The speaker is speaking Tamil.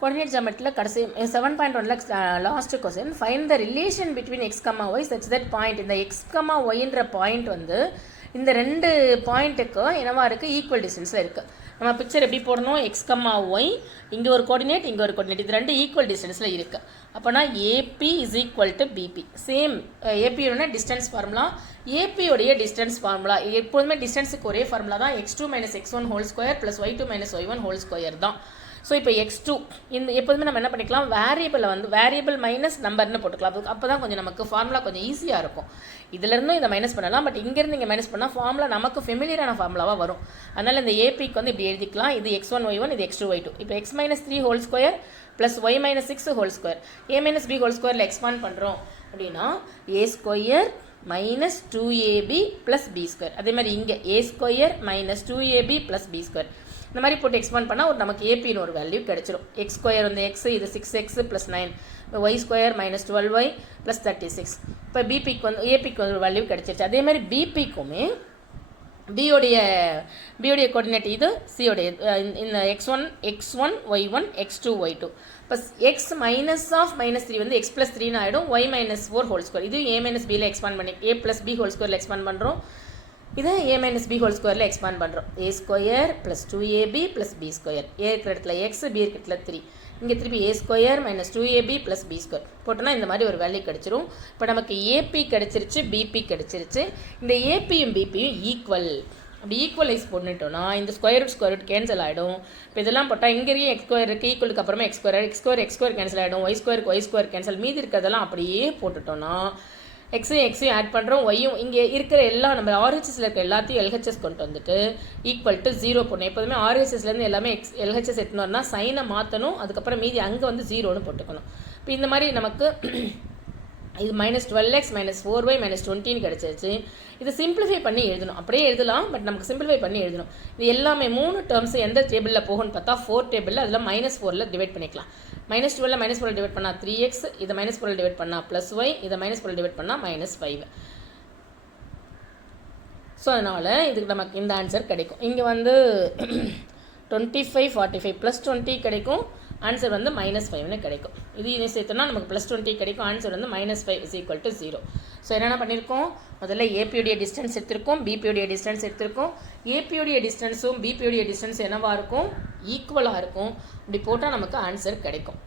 coordinate geometry கடைசி 7.1ல last question find the relation between x, y such that point இந்த x, y என்ற பாயிண்ட் வந்து இந்த ரெண்டு பாயிண்ட்டுக்கு என்னவா இருக்குது ஈக்குவல் டிஸ்டன்ஸில் இருக்குது. நம்ம பிக்சர் எப்படி போடணும், x, y இங்கே ஒரு கோஆர்டினேட் இங்கே ஒரு கோஆர்டினேட் இது ரெண்டு ஈக்குவல் டிஸ்டன்ஸில் இருக்குது. அப்போனா AB is equal to PB. Same ஏபியோட டிஸ்டன்ஸ் ஃபார்முலா, ஏபியோடைய டிஸ்டன்ஸ் ஃபார்முலா எப்போதுமே டிஸ்டன்ஸுக்கு ஒரே ஃபார்முலா தான் x2 - x1 whole square plus y2 - y1 whole square தான். ஸோ இப்போ x2 இந்த எப்போதுமே நம்ம என்ன பண்ணிக்கலாம், வேரியபிளை வந்து வேரியபிள் மைனஸ் நம்பர்னு போட்டுக்கலாம். அப்போ தான் கொஞ்சம் நமக்கு ஃபார்முலா கொஞ்சம் ஈஸியாக இருக்கும். இதிலேருந்தும் இதை மைனஸ் பண்ணலாம், பட் இங்கேருந்து இங்கே மைனஸ் பண்ணால் ஃபார்முலா நமக்கு ஃபெமிலியரான ஃபார்முலாவாக வரும். அதனால் இந்த ஏபிக்கு வந்து இப்படி எழுதிக்கலாம், இது x1 y1 இது x2 y2. இப்போ x - 3 whole square plus y - 6 whole square a - b whole ஸ்கொயரில் எக்ஸ்பாண்ட் பண்ணுறோம் அப்படின்னா a square minus 2ab plus b square. அதே மாதிரி இங்கே a square minus 2ab plus b square. இந்த மாதிரி போட்டு எக்ஸ்பாண்ட் பண்ணால் ஒரு நமக்கு ஏபின்னு ஒரு வேல்யூ கிடச்சிரும். எக்ஸ் ஸ்கொயர் வந்து எக்ஸ், இது 6x plus 9, Y square minus 12y plus 36. இப்போ பிபிக்கு வந்து ஏபிக்கு வந்து ஒரு வேல்யூ கிடச்சிருச்சு. அதே மாதிரி பிபிக்குமே பியோடைய கோஆர்டினேட் இது, சியோடைய இந்த x1 y1 x2 y2. இப்போ எக்ஸ் மைனஸ் ஆஃப் -3 வந்து x + 3 ஆகிடும், y - 4 ஹோல் ஸ்கொயர். இது a - bயில் எக்ஸ்பாண்ட் பண்ணி a + b ஹோல் ஸ்கொயரில் எக்ஸ்பாண்ட் பண்ணுறோம். இதை a - b ஹோல் ஸ்கொயரில் எக்ஸ்பாண்ட் பண்ணுறோம். a square plus 2ab plus b square. a இருக்கிற இடத்துல x, b இருக்கிற இடத்துல 3. இங்கே திருப்பி a square minus 2ab plus b square போட்டோன்னா இந்த மாதிரி ஒரு வேல்யூ கிடச்சிரும். இப்போ நமக்கு ஏபி கிடச்சிருச்சு, பிபி கிடச்சிருச்சு. இந்த ஏபியும் பிபியும் ஈக்குவல். அப்படி ஈக்குவலைஸ் பண்ணிட்டோன்னா இந்த ஸ்கொயர் ரூட் கேன்சல் ஆகிடும். இப்போ இதெல்லாம் போட்டால் இங்கேயும் எக்ஸ் ஸ்கொயர் இருக்குது, ஈக்குவலுக்கு அப்புறமா எக்ஸ் ஸ்கொயர் கேன்சல் ஆகிடும், ஒய் ஸ்கொயர் கேன்சல். மீதி இருக்கிறதெல்லாம் அப்படியே போட்டுட்டோன்னா எக்ஸையும் ஆட் பண்ணுறோம், ஒய்யும் இங்கே இருக்கிற எல்லா நம்ம ஆர்ஹெச்எஸில் இருக்க எல்லாத்தையும் எல்ஹெச்எஸ் கொண்டு வந்துட்டு ஈக்குவல் டு 0 போடணும். எப்போதுமே ஆர்ஹெச்எஸ்லேருந்து எல்லாமே எல்ஹெச்எஸ் எடுத்துன்னு வரணும்னா சைனை மாற்றணும், அதுக்கப்புறம் மீதி அங்கே வந்து 0ன்னு போட்டுக்கணும். இப்போ இந்த மாதிரி நமக்கு இது -12x - 4y - 20ன்னு கிடச்சிருச்சு. இது சிம்பிளிஃபை பண்ணி எழுதணும், அப்படியே எழுதலாம், பட் நமக்கு சிம்பிளிஃபை பண்ணி எழுதணும். இது எல்லாமே 3 டேர்ம்ஸ் எந்த டேபிளில் போகும்னு பார்த்தா 4 டேபிளில், அதில் -4ல் டிவைட் பண்ணிக்கலாம். -12ல் -4 டிவைட் பண்ணால் 3x, இதை -4 டிவைட் பண்ணால் +y, இதை -4 டிவைட் பண்ணால் -5. ஸோ அதனால் இதுக்கு நமக்கு இந்த ஆன்சர் கிடைக்கும். இங்கே வந்து 25 45 +20 கிடைக்கும், ஆன்சர் வந்து -5ன்னு கிடைக்கும். இது இன்னும் சேர்த்தோன்னா நமக்கு +20 கிடைக்கும், ஆன்சர் வந்து -5 = 0. ஸோ என்னென்ன பண்ணியிருக்கோம், முதல்ல ஏபியோடைய டிஸ்டன்ஸ் எடுத்திருக்கோம், பிபியோடைய டிஸ்டன்ஸ் எடுத்திருக்கோம். ஏபியோடைய டிஸ்டன்ஸும் பிபியோடைய டிஸ்டன்ஸ் என்னவாக இருக்கும், ஈக்குவலாக இருக்கும். இப்படி போட்டால் நமக்கு ஆன்சர் கிடைக்கும்.